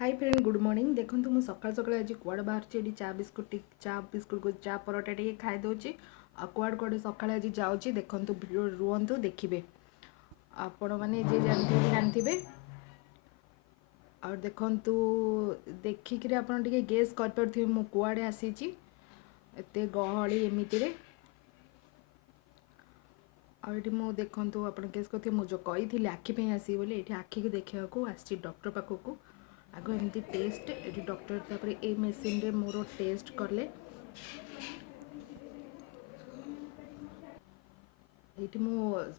Hi friend good morning देखो मुझे सकाल सकाल आज कुआड़े बाहर चा बिस्कुट को चा परोटा टे खाई दूची कुआड़े कुआड़े सकाल आज जाऊँगी देखो भिडियो रुहतु देखिए आपण मैंने जे जानते और देखु देखिक आप गेस कर मु कुआड़े आसी एत गहली एमती आठी मु देखु आप गेस करते मुझे कही आखिप आसि बोली ये आखि को देखा आसी डॉक्टर पाखक आग एमती टेस्ट ये डॉक्टर तापर ए मेसीन रे मोर टेस्ट कले ये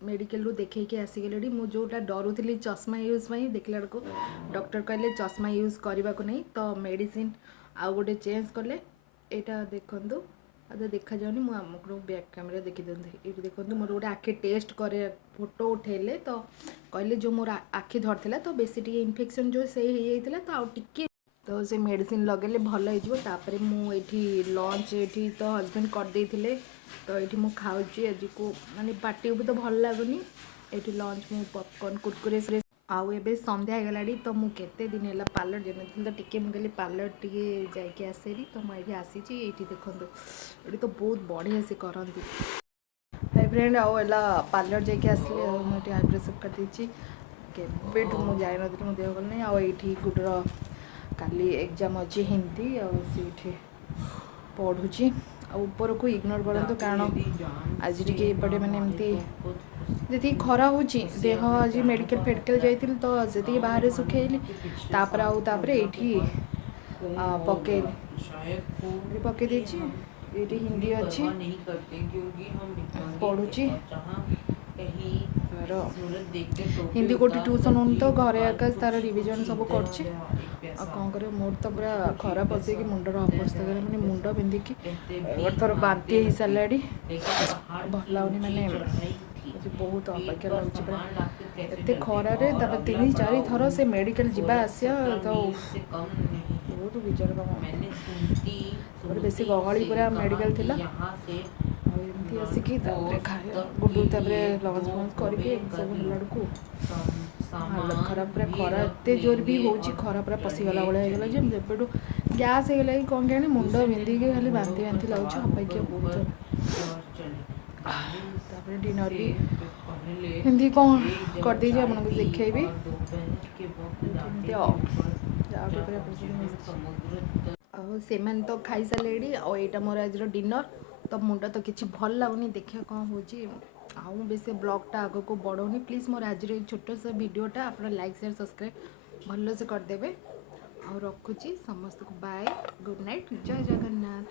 मेडिकल रू देखी आसीगली मुझे जोटा डरुली चश्मा यूज देखला बेलू डॉक्टर कहले चश्मा यूज करने को नहीं तो मेडिसिन आउ गोटे चेंज कले यहाँ देखु तो देखा जाऊनी मुझे बैक कैमेरा देखी दिखते ये देखो मोर गोटे आखि टेस्ट करे फोटो उठेले तो कहले जो मोर आखि धरता तो बेसी टी इन्फेक्शन जो से होता तो आउ टिके तो से मेडिसिन लगेले भल होपर मुझे लंच ये तो हजबैंड करदे तो ये मुझे खाऊँ आज को माने पार्टी भी तो भल लगुनि ये लंच मु पॉपकॉर्न कुरकुरे आउ ए संध्या होगला तो मुझे दिन है पार्लर जानी तो टी मुझे पार्लर टी जाकि आसेरी तो मुझे आसी देखो ये तो बहुत बढ़िया से करती हाय फ्रेंड आला पार्लर जाकि आसली मुझे आईब्रो सेप कर केवे मुझे जान मो देह भल नहीं आई गुटर काली एग्जाम अच्छी हिंदी आठी पढ़ुची ऊपर को इग्नोर करूँ कारण आज टे मैंने एमती जी खरा हो देह आज मेडिकल फेडिकल जाइल तो से बाहर सुखेली तापर ये पकई ये हिंदी अच्छी पढ़ुची हिंदी कोटी ट्यूशन होनी तो घरे आकाश तार रिविजन सब कर मोर तो पूरा खराब अच्छे कि मुंडर अवस्था करे मैंने मुंड बिंधिकी थर बांती हो सारे भल लगुनि मैंने बहुत अपेक्षा लगे पूरा एत खरारे तीन चार थर से मेडिकल जावा आसिया तो बहुत विचार कम बेसी गहली पूरा मेडिकल थिला एमती आसिकी गुडू लंच फंच करके सब लड़को खराब पूरा खरा एत जोर भी हो खरा पूरा पशिगला भाया होगा जब गैस होगा कि कौन क्या मुंड बिंधिकी खाली बांती बांती लगे अपेक्षा बहुत डिनर भी हिंदी कौन कर दीजिए आपको देखेबी से तो खाई सारे यहाँ मोर आज डिनर तो मुंड तो किसी भल लगुनि देखिए कौन हो बेस ब्लॉगटा आग को बढ़ौनी प्लीज़ मोर आज छोट सा वीडियोटा आप लाइक शेयर सब्सक्राइब भल से करदे आ रखुची समस्त को बाय गुड नाइट जय जगन्नाथ।